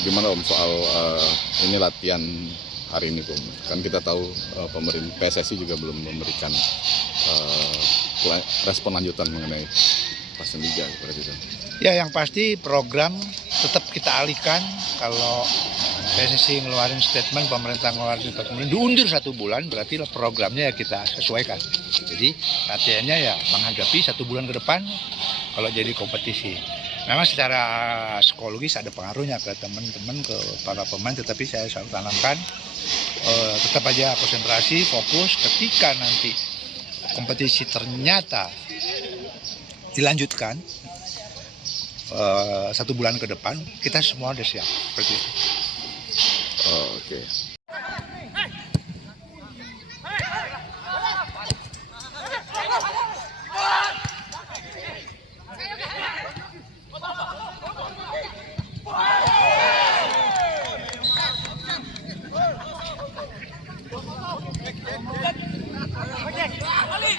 gimana Om soal ini latihan hari ini Om? Kan kita tahu pemerintah PSSI juga belum memberikan respon lanjutan mengenai pasien liga seperti itu. Ya, yang pasti program tetap kita alihkan. Kalau PSSI ngeluarin statement, pemerintah ngeluarin statement diundur 1 bulan, berarti programnya ya kita sesuaikan. Jadi latihannya ya menghadapi 1 bulan ke depan kalau jadi kompetisi. Memang secara psikologis ada pengaruhnya ke teman-teman, ke para pemain, tetapi saya selalu tanamkan tetap aja konsentrasi, fokus. Ketika nanti kompetisi ternyata dilanjutkan 1 bulan ke depan, kita semua udah siap seperti itu. Oke. Ali,